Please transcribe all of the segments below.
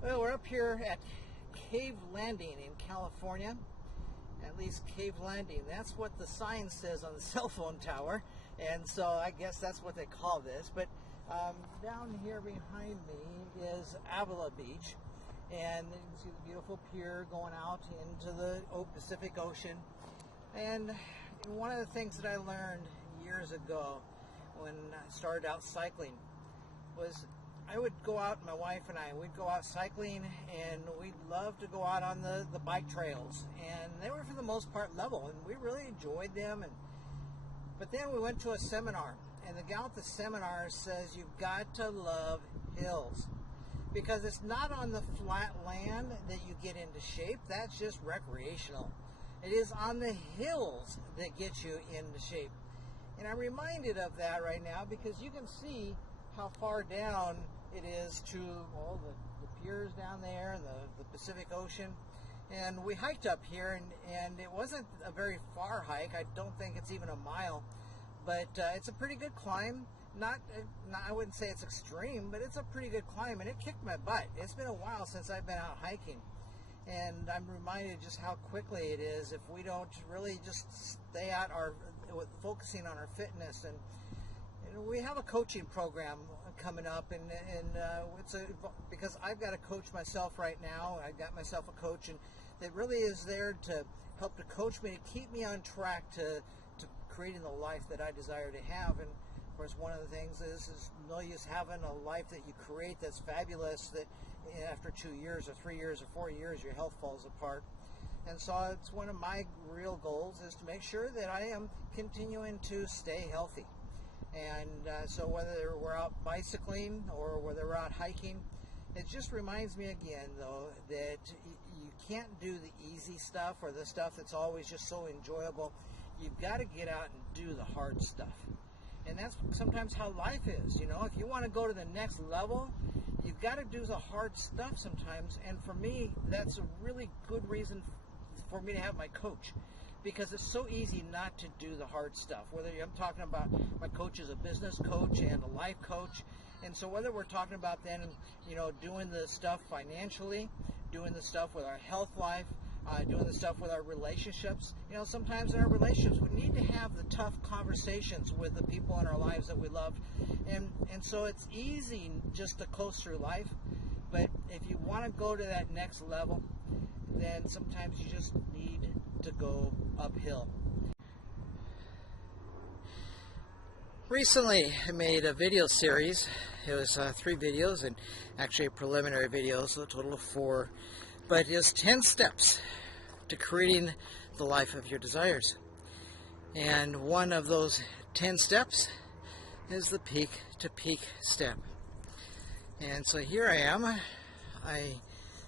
Well, we're up here at Cave Landing in California. At least Cave Landing. That's what the sign says on the cell phone tower. And so I guess that's what they call this. But down here behind me is Avila Beach. And you can see the beautiful pier going out into the Pacific Ocean. And one of the things that I learned years ago when I started out cycling was I would go out, my wife and I, we'd go out cycling, and we'd love to go out on the bike trails. And they were for the most part level, and we really enjoyed them. But then we went to a seminar, and the gal at the seminar says you've got to love hills. Because it's not on the flat land that you get into shape. That's just recreational. It is on the hills that get you into shape. And I'm reminded of that right now because you can see how far down it is to all the piers down there and the Pacific Ocean. And we hiked up here, and it wasn't a very far hike. I don't think it's even a mile. But it's a pretty good climb. Not, I wouldn't say it's extreme, but it's a pretty good climb, and it kicked my butt. It's been a while since I've been out hiking, and I'm reminded just how quickly it is if we don't really just stay at focusing on our fitness. And we have a coaching program coming up, and because I've got a coach myself right now. I've got myself a coach, and that really is there to help to coach me, to keep me on track to creating the life that I desire to have. And of course, one of the things is no use having a life that you create that's fabulous, that after 2 years or 3 years or 4 years your health falls apart. And so it's one of my real goals is to make sure that I am continuing to stay healthy. And so whether we're out bicycling or whether we're out hiking, it just reminds me again, though, that you can't do the easy stuff or the stuff that's always just so enjoyable. You've got to get out and do the hard stuff. And that's sometimes how life is. You know, if you want to go to the next level, you've got to do the hard stuff sometimes. And for me, that's a really good reason for me to have my coach, because it's so easy not to do the hard stuff. Whether I'm talking about my coach is a business coach and a life coach, and so whether we're talking about then, you know, doing the stuff financially, doing the stuff with our health life, doing the stuff with our relationships. You know, sometimes in our relationships we need to have the tough conversations with the people in our lives that we love, and so it's easy just to coast through life. But if you want to go to that next level, then sometimes you just need to go uphill. Recently I made a video series. It was 3 videos, and actually a preliminary video, so a total of 4. But it's 10 steps to creating the life of your desires. And one of those 10 steps is the peak to peak step. And so here I am. I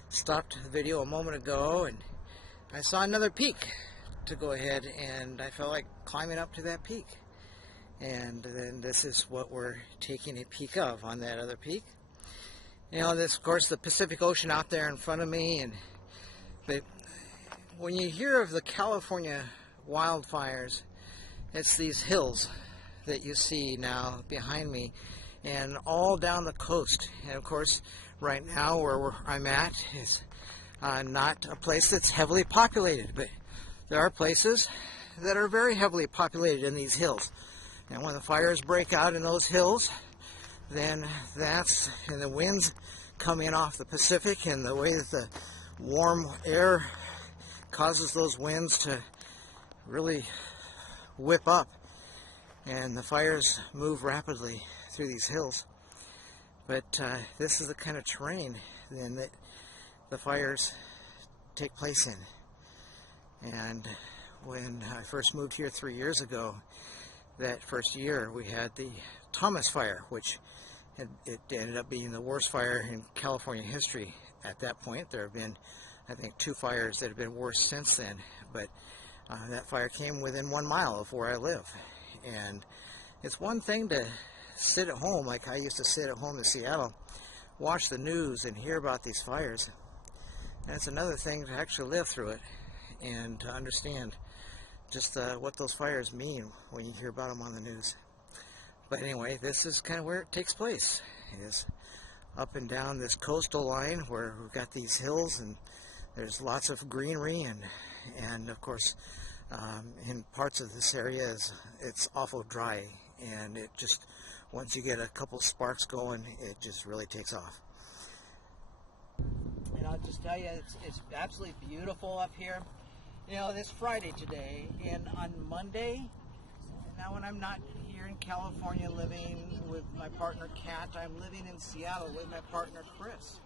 stopped the video a moment ago, and I saw another peak to go ahead, and I felt like climbing up to that peak. And then this is what we're taking a peek of on that other peak. You know, this, of course, the Pacific Ocean out there in front of me, but when you hear of the California wildfires, it's these hills that you see now behind me, and all down the coast. And of course, right now where I'm at is not a place that's heavily populated, but there are places that are very heavily populated in these hills. And when the fires break out in those hills, then and the winds come in off the Pacific, and the way that the warm air causes those winds to really whip up, and the fires move rapidly through these hills. But this is the kind of terrain then that the fires take place in. And when I first moved here 3 years ago, that first year we had the Thomas Fire, which it ended up being the worst fire in California history at that point. There have been, I think, 2 fires that have been worse since then, but that fire came within 1 mile of where I live. And it's one thing to sit at home, like I used to sit at home in Seattle, watch the news and hear about these fires. And it's another thing to actually live through it and to understand just what those fires mean when you hear about them on the news. But anyway, this is kind of where it takes place, is up and down this coastal line where we've got these hills and there's lots of greenery, and of course in parts of this area it's awful dry, and it just, once you get a couple sparks going, it just really takes off. And I'll just tell you, it's absolutely beautiful up here. You know, this Friday today, and on Monday, now when I'm not here in California living with my partner Kat, I'm living in Seattle with my partner Chris.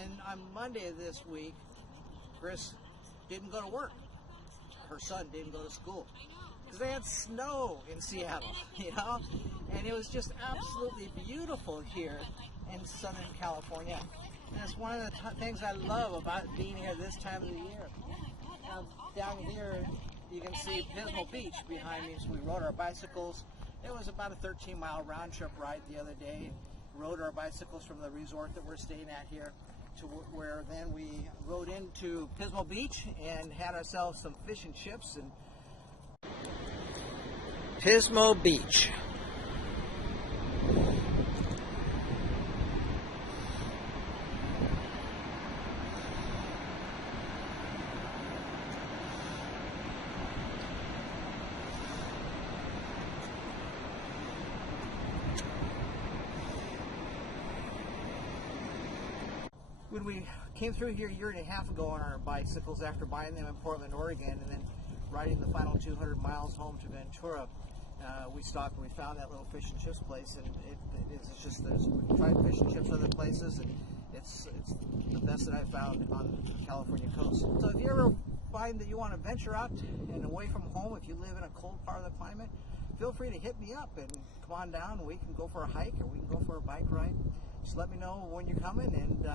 And on Monday this week, Chris didn't go to work. Her son didn't go to school because they had snow in Seattle, you know, and it was just absolutely beautiful here in Southern California. And it's one of the things I love about being here this time of the year. Now, down here, you can see Pismo Beach behind me. So we rode our bicycles. It was about a 13-mile round-trip ride the other day. Rode our bicycles from the resort that we're staying at here to where then we rode into Pismo Beach and had ourselves some fish and chips. And Pismo Beach. When we came through here a year and a half ago on our bicycles after buying them in Portland, Oregon, and then riding the final 200 miles home to Ventura, we stopped and we found that little fish and chips place, and it's just, we've tried fish and chips other places, and it's the best that I've found on the California coast. So if you ever find that you want to venture out and away from home, if you live in a cold part of the climate, feel free to hit me up and come on down. We can go for a hike or we can go for a bike ride. Just let me know when you're coming, and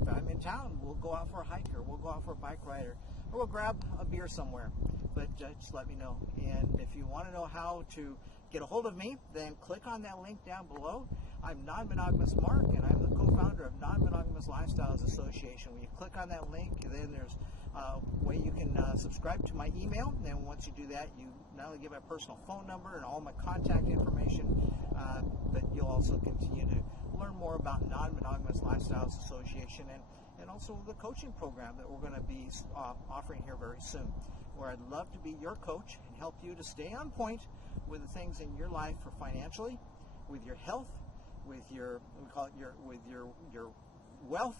if I'm in town, we'll go out for a hike, or we'll go out for a bike ride, or we'll grab a beer somewhere. But just let me know. And if you want to know how to get a hold of me, then click on that link down below. I'm Non-Monogamous Mark, and I'm the co-founder of Non-Monogamous Lifestyles Association. When you click on that link, then there's a way you can subscribe to my email. And once you do that, you not only get my personal phone number and all my contact information, but you'll also continue to learn more about Non-Monogamous Lifestyles Association and also the coaching program that we're going to be offering here very soon, where I'd love to be your coach and help you to stay on point with the things in your life for financially, with your health, with your, we call it with your wealth,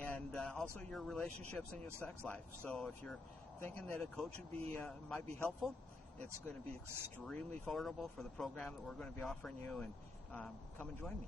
and also your relationships and your sex life. So if you're thinking that a coach would be might be helpful, it's going to be extremely affordable for the program that we're going to be offering you, and come and join me.